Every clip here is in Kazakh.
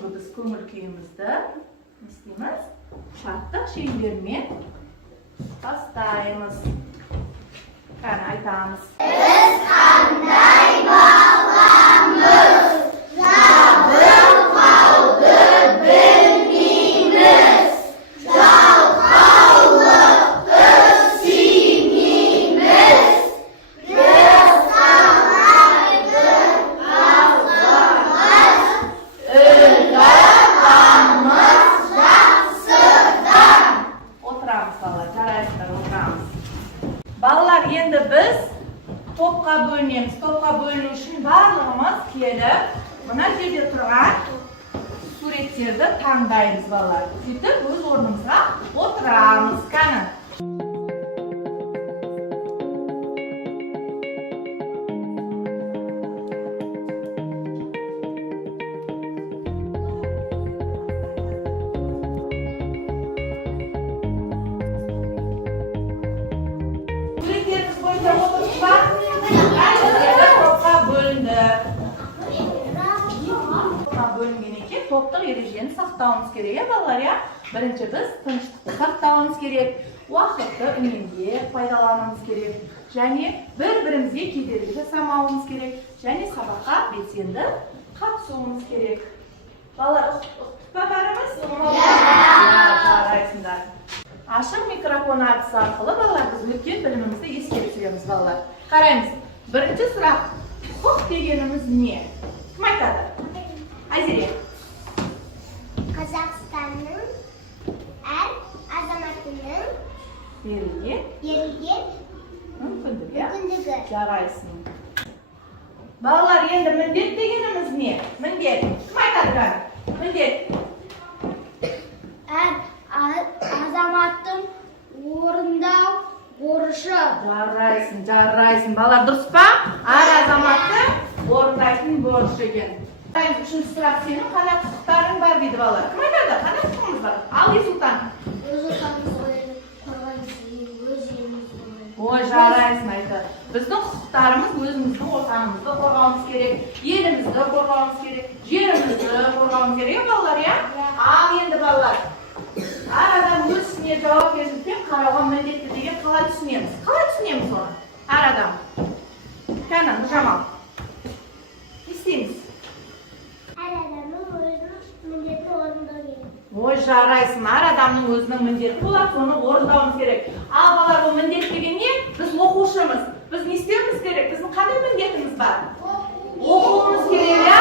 bugungi biz ko'ngil kuyimizni istaymiz. Shartliq she'rlarмен bastaymiz. Qani aytamiz. Biz qanday bog'lamiz? Sabr qavdi bilmaymiz. Jalqovliqni sinimiz. Biz qanday Balalar, endi biz to'pqa bo'linamiz. To'pqa bo'linish uchun barlig'imiz kelib, mana bu yerda turgan suratlarni tanlaymiz balalar. Ketib o'z o'rnimizga o'tiramiz. Qani. To'pliq erejani saqlashimiz kerak ya balalar ya. Birinchi biz tinchlikni saqlashimiz kerak. Vaqtni unumli foydalanishimiz kerak. Ya'ni bir-birimizga kederlik жасамауымыз kerak. Ya'ni saboqqa belsengi qatnashishimiz kerak. Balalar, barimiz? Jaraysiz. Ашық mikrofon adresi orqali balalar biz o'tgan bilimimizni esga tushiramiz balalar. Qaraymiz. Birinchi so'roq. Huquq deganimiz ne? Kim aytadi? Azira. Қазақстанның әр азаматының берілген мүмкіндігі. Жарайсың. Балалар, енді міндет дегеніміз не? Міндет. Кім айтады? Міндет. Әр азаматтың орындау борышы. Жарайсың. Балалар, дұрыс па? Әр азаматтың орындайтын борышы екен. Үшінші сұрақ, сенің қандай құқықтарың бар дейді балалар. Кім айтады? Қандай құқығымыз бар? Ал Есұлтан. Өз отанымызды қорғаймыз, өз елімізді қорғаймыз. Ой, жарайсың айтады. Біздің құқықтарымыз өзіміздің отанымызды қорғауымыз керек, елімізді қорғауымыз керек, жерімізді қорғауымыз керек, балалар, я? Ал енді балалар. Әр адам өз ісіне жауапкершілікпен қарауға міндетті деген қалай түсінеміз? Қалай түсінеміз оны? Әр адам. Кәні, Нұржамал. Не істейміз? Әр адамның өзінің міндетін орындау керек. Ой, жарайсың. Әр адамның өзінің міндеті болады, соны орындауымыз керек. Ал балалар, бұл міндет деген не? Біз оқушымыз. Біз не істеуіміз керек? Біздің қандай міндетіміз бар? Оқуымыз керек, я?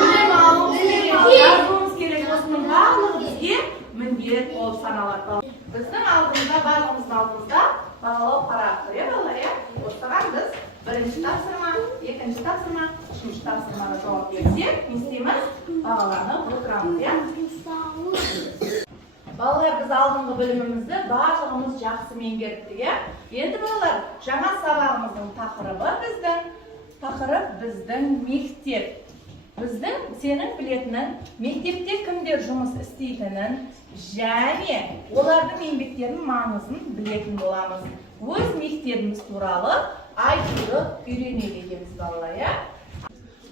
Білім алуымыз керек, жазуымыз керек. Осының барлығы бізге міндет болып саналады. Біздің алдымызда, барлығымыздың алдымызда бағалау парағы тұр, балалар, я? Осыған біз бірінші тапсырма, екінші тапсырма, үшінші тапсырмаға жауап берсек, не істейміз? Бағаланып отырамыз, я? Балалар, біз алдыңғы білімімізді барлығымыз жақсы меңгердік, я? Енді балалар, жаңа сабағымыздың тақырып біздің мектеп. Біздің сенің білетінің мектепте кімдер жұмыс істейтінін және олардың еңбектерінің маңызын білетін боламыз. Өз мектебіміз туралы айтып үйренейік екенбіз балалар, я?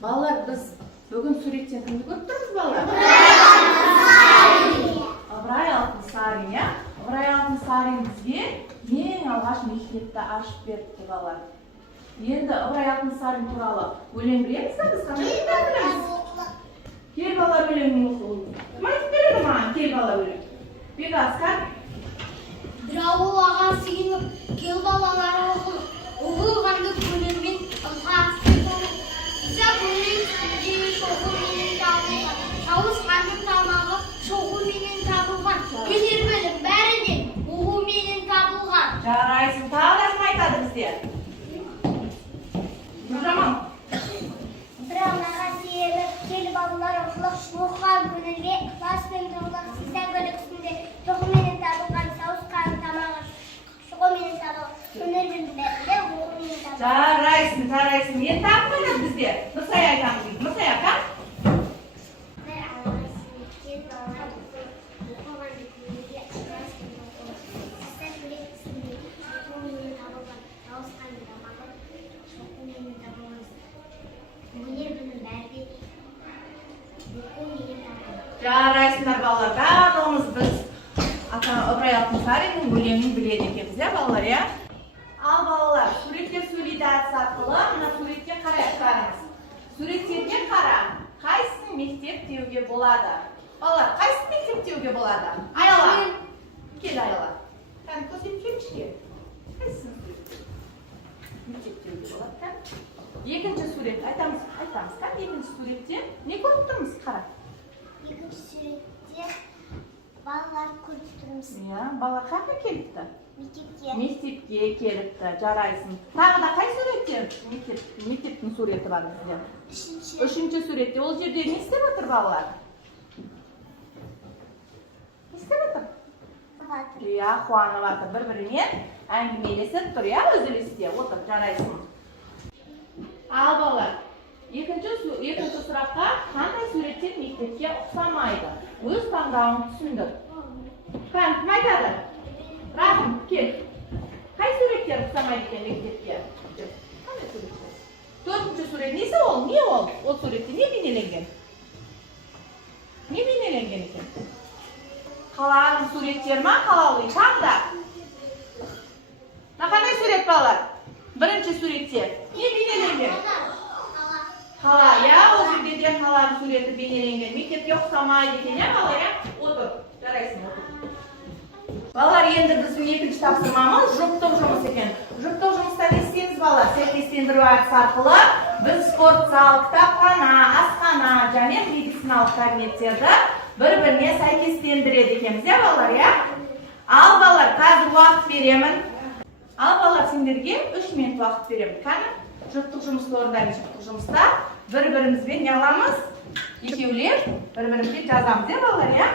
Балалар, біз бүгін суреттен кімді көріп тұрмыз балалар? Ыбырай Алтынсарин, я? Ыбырай Алтынсарин бізге ең алғаш мектепті ашып берді балалар. Енді Ыбырай Алтынсарин туралы өлең білеміз бе біз? Қандай білеміз? Кел балалар өлеңін оқылып. Кім айтып береді маған? Кел балалар өлең. Бекас, қар? Bir ауыл аға сүйініп, кел балалар оқылып, оқылғанды көңілмен ылғасы болып. Ұзақ өлең сөздері шоғы менен табылған, тауысқанның тамағы шоғы менен табылған. Өнер білім бәрінен оқу менен табылған. Жарайсың, тағы да кім айтады бізде? Нұржамал. Bir anağa seyirіп, кел балалар оқылық, оқыған көңілге, ықлас пен тұғылық, сіздің бөліксінде шоғы менен табылған, тауысқанның тамағы шоғы менен табылған. Өнер білім бәрінде оқу менен табылған. Жарайсың. Енді тағы қойды бізде? Нұрсай айтамыз дейді. Нұрсай ақа? Bir anağa seyirіп, кел балалар оқылған көңілге, ықлас пен тұғылық, сіздің бөліксінде шоғы менен табылған, тауысқанның тамағы шоғы менен табылған. Өнер білім бәрінде оқу balalar, bardığımız biz Ibray Altınsary'nin bölümünü biledi ekemiz ya balalar ya. Al balalar, suretke solidatsiya arqılı, mana suretke qarayapmiz. Suretlarga qara. Qaysi mektep deyuga bo'ladi? Balalar, qaysi mektep deyuga bo'ladi? Ayollar. Kel ayollar. Qani ko'rsatib kelishga. Qaysi mektep deyuga bo'ladi? Ikkinchi suret aytamiz. Qani ikkinchi suretda ne ko'rib turibmiz? Qara. İkinci suretde balalar ko'rib turibmiz. Ya, balalar qayerga kelibdi? Mektepga kelibdi, jaraysin. Tag'ida qaysi suretda? Mektepning sureti bor bizda. Uchinchi suretda. O yerda ne istab o'tir balalar? İstab o'tir. Ya, quvonib o'tir, bir-birini anglashib tur ya, o'zingizga o'tir, jaraysin. Al balalar. Ikkinchi so'roqqa qanday suretlar mektepga o'xshamaydi? O'z tang'dog'ini tushundir. Qani, kim aytadi? Rahim, kel. Qaysi suretlar o'xshamaydi ekan mektepga? Qanday suretlar? To'rtinchi suret nesi ol? Niye ol? O suretda ne beynelengan? Ne beynelengan ekan? Qala'ning suretlarmi? Qala'li taqda. Qanday suret bolalar? Birinchi suretda ne beynelengan? Qala ya, o yerda qala'ning sureti beynelengan. Mektepga o'xshamaydi ekan ya, qala ya. O'tir, jaraysin, o'tir. Balalar, endi bizning ikkinchi topshirmamiz juftlik жұмысы ekan. Juftlik жұмыста ne istaymiz balalar? Sahifasini orqali biz sport zal, kitobxona, asxona, және медициналық kabinetlarda bir-birine sa'ykeslentiradi ekanmiz ya balalar ya. Al balalar, hozir vaqt beraman. Al balalar, sizlarga 3 minut vaqt beraman. Qani, juftlik жұмысini o'rindaymiz. Juftlik жұмыста bir-birimiz bilan yig'lamiz. Ikkovlar bir-birimizga yozamiz ya balalar ya.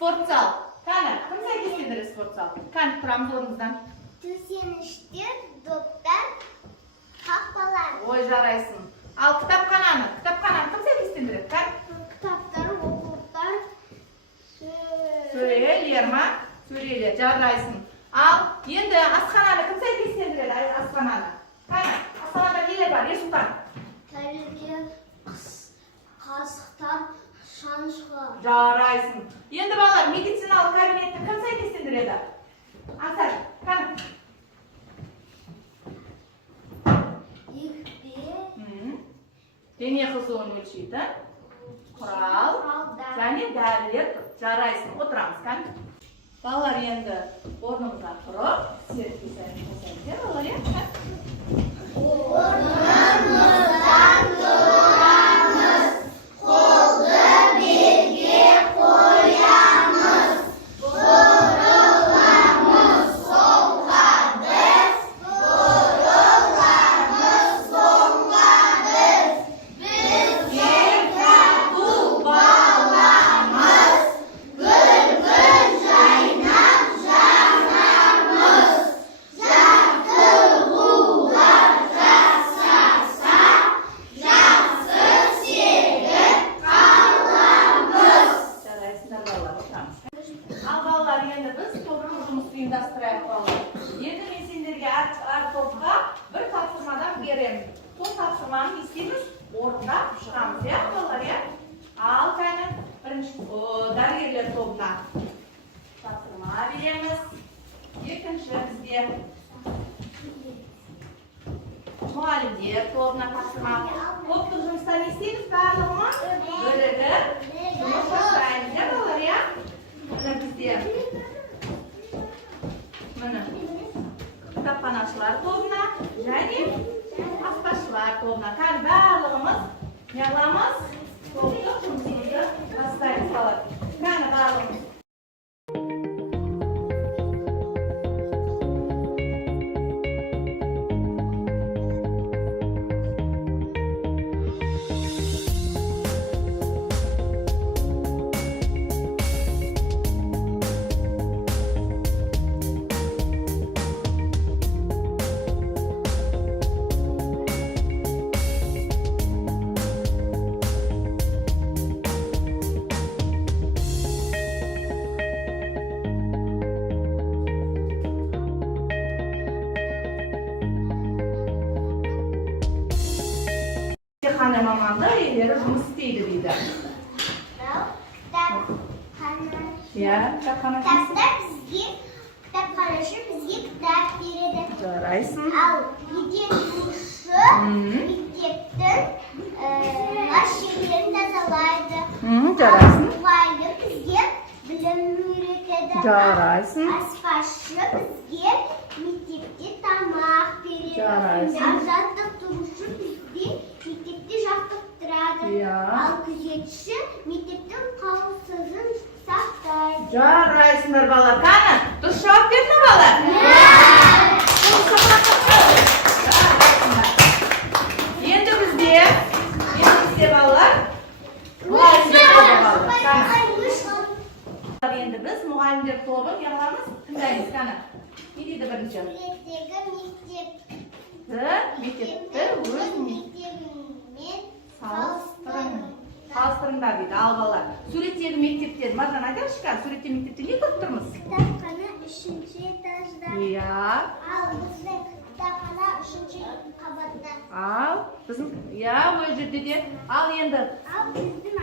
Sportzal. Qani, kim sa'ykeslentiradi sportzal? Qani, turamiz o'rnimizdan. Төсеніште доптар қақпалар. Ой, жарайсың. Al kitobxonani kim sa'ykeslentiradi? Qani, Kitaplar, o'quvlar, so'raylarmi? So'raylar, jaraysin. Al, endi asxonani kim sa'ykeslentiradi? Asxonani. Qani, asxonada nelar bor? Eshitdan. tarbiya, qasıqlar, şanışlar. Jaraysin. Endi bolalar, meditsinалық kabinetni kim sa'ykeslentiradi? Asar, qani. Dene qizuvining o'lchaydi. Qural, және dalillar jaraysin. O'tiramiz, qani. Bolalar, endi o'rnimizdan turib, sertliklarni ko'rsatdik, bolalar ya. O'rnimizdan turamiz. Qo'lni belga qo'yamiz. Bo'rilamiz, so'ngamiz. Bo'rilamiz, so'ngamiz. Bizga katu bog'lamiz. Bir-bir jaynab janamiz. Jaqtig'ular jasasa, yaxshi sevib qolamiz. Jaraysizlar bolalar, o'tiramiz. Al bolalar, endi biz to'g'ri жұмысты uyushtiraylik bolalar. Endi men sizlarga har to'pga bir topshirmadan beraman. Bu topshirmani istaymiz, o'rnab chiqamiz ya bolalar ya. Al qani, birinchi dargirlar to'pna topshirma beramiz. Ikkinchi bizga muallimlar to'pna topshirma. To'plik жұмыстан ne istaymiz bарлығımız? Birigib жұмыс жасаймыз ya bolalar ya. Mana bizda mana kitobxonachilar to'pna, және aspazchilar to'pna. Qani bарлығımız yig'lamiz, to'plik жұмысimizni boshlaymiz bolalar. Qani bарлығımız qanday mамандық иелері жұмыс істейді дейді. Иә, кітапханашы бізге кітап береді. Жарайсың. Ал мектепші мектептің аш жерлерін тазалайды. Жарайсың. Мұғалім бізге білім үйретеді. Жарайсың. Аспазшы бізге мектепте тамақ береді. Жарайсың. Ал жаттықтырушы бізге мектепте жаттықтырады. Ал күзетші мектептің қауіпсіздігін сақтайды. Жарайсыңдар балалар. Қане, дұрыс жауап берді ме балалар? Енді бізде балалар енді біз мұғалімдер тобын не қыламыз? Тыңдаймыз, қане. Не дейді бірінші? Мектепті өз мектебімен салыстырыңдар дейді. Ал балалар, суреттегі мектептер, Маржан айтаршы ка, суретте мектепте не көріп тұрмыз? Кітапхана 3-ші этажда. Иә. Ал біздің кітапхана 3-ші қабатта. Ал біздің, иә, ол жерде де. Ал енді. Ал біздің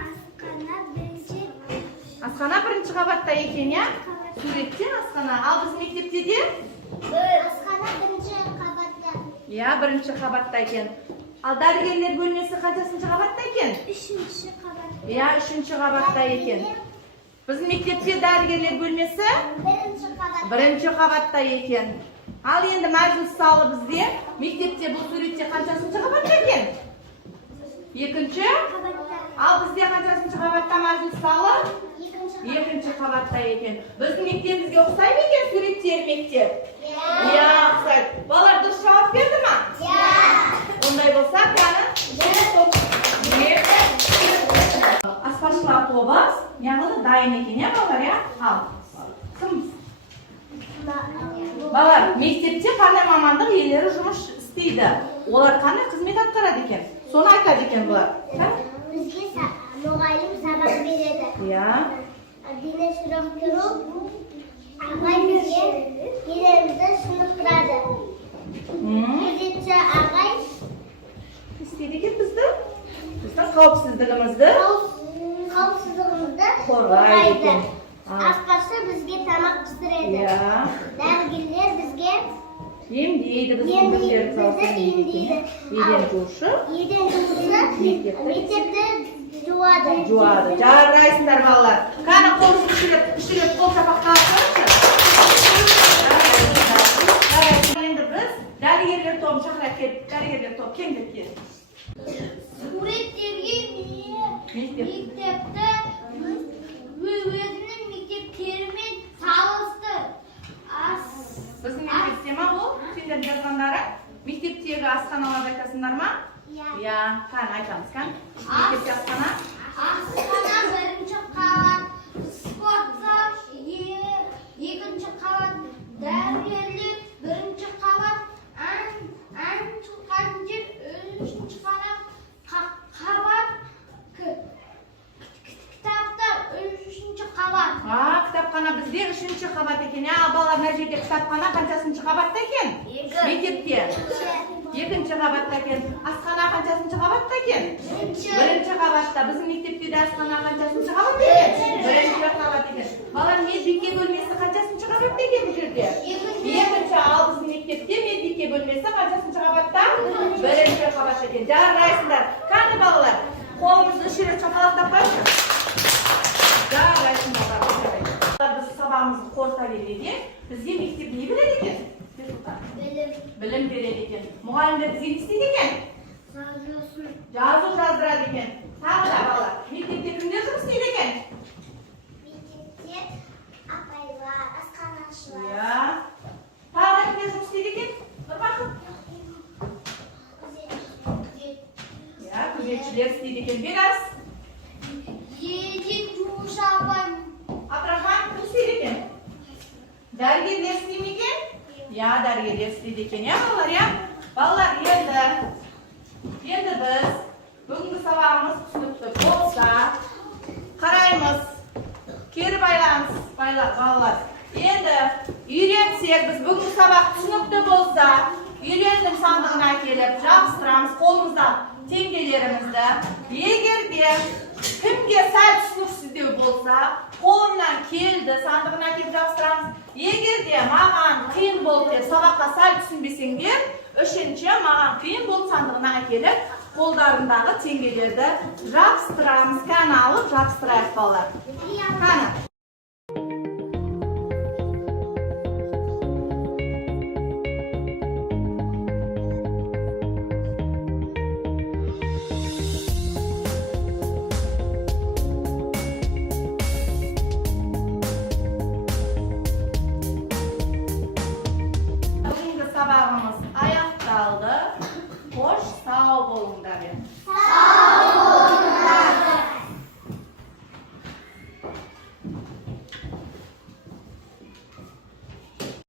Асхана бірінші қабатта екен, иә? Суреттен асхана. Ал біздің мектепте де? Асхана 1-ші қабатта. Иә, 1-ші қабатта екен. Ал дәрігерлер бөлмесі қаншасыншы қабатта екен? 3-ші қабатта. Иә, 3-ші қабатта екен. Біздің мектепте дәрігерлер бөлмесі? 1-ші қабатта. 1-ші қабатта екен. Ал енді мәжіліс залы бізде мектепте бұл суретте қаншасыншы қабатта екен? 2-ші? Ал бізде қаншасыншы қабатта мәжіліс залы? 2-ші қабатта екен. Біздің мектебімізге ұқсайды екен суреттер мектеп? Иә, ұқсайды. Балалар дұрыс жауап берді ме? Иә. Ондай болса, қане? Аспазшылар тобы неғылды дайын екен, иә балалар, иә? Ал, кім? Балалар, мектепте қандай мамандық иелері жұмыс істейді? Олар қандай қызмет атқарады екен? Соны айтады екен бұлар. Бізге мұғалім сабақ береді. Иә. Дене шынықтыру ағай бізге денемізді шынықтырады. Күзетші ағай істейді екен біздің қауіпсіздігімізді қорғайды екен. Аспазшы бізге тамақ пісіреді. Дәрігерлер бізге емдейді, біздің емдейді. Еден жуушы мектепті жуады. Жарайсыңдар балалар. Қане қолыңызды үшілеп қол шапаққа алыңызшы. Енді біз дәрігерлер тобын шақырайық келіп, дәрігерлер тобы кеңдеп келді. Суреттерге мектепті өзінің мектептерімен салыстыр. Біздің мектепте ма бұл? Сендер жазғандары? Мектептегі асханаларды айтасыңдар ма? Иә, қане айтамыз, қане? Мектепте асхана? Асхана 1-ші қабат, спорт зал 2-ші қабат, дәрігерлер 1-ші қабат, ән шыққан жер 3-ші қабат, кітаптар 3-ші қабат. Кітапхана бізде 3-ші қабат екен. Ал балалар, мына жерде кітапхана қаншасыншы қабатта екен? Мектепте 2-ші қабатта екен. Асхана қаншасыншы қабатта екен? 1-ші қабатта. Біздің мектепте де асхана қаншасыншы қабатта екен? 1-ші қабат екен. Балалар, медбике бөлмесі қаншасыншы қабатта екен бұл жерде? 2-ші. Ал біздің мектепте медбике бөлмесі қаншасыншы қабатта? 1-ші қабатта екен. Жарайсыңдар. Қане балалар, қолымызды үш рет шапалақтап қойшы. Жарайсыңдар. Біз сабағымызды қорыта келгенде бізге мектеп не береді екен? Білім береді екен. Мұғалімдер бізге не істейді екен? Жазу жаздырады екен. Тағы да балалар, мектепте кімдер жұмыс істейді екен? Мектепте апайлар, асханашылар. Иә. Тағы да кімдер жұмыс істейді екен? Бір бақыт. Иә, күзетшілер істейді екен. Бегас. Еден жуушы апай. Абдрахман кім істейді екен? Дәрігерлер істейді ме екен? Иә, дәрігерлер істейді екен. Иә, балалар, иә? Балалар, енді біз бүгінгі сабағымыз түсінікті болса, қараймыз. Кері байланыс, балалар. Енді үйренсек, біз бүгінгі сабақ түсінікті болса, үйрендім сандығына келіп, жабыстырамыз қолымызда теңгелерімізді. bo'ladi. Eğer kimga sal tushunuvsizlik bo'lsa, qo'limdan keldi, sandiqni kelib yoptiramiz. Eğer ma'an qiyin bo'ldi deb saboqqa sal tushunmasangiz, o'shancha ma'an qiyin bo'ldi sandiqni kelib, qo'llaringdagi tengalarda yoptiramiz. Kanalni yoptiramiz bolalar. Qani. Sabahımız ayakta aldı. Hoş sağ olun da bir.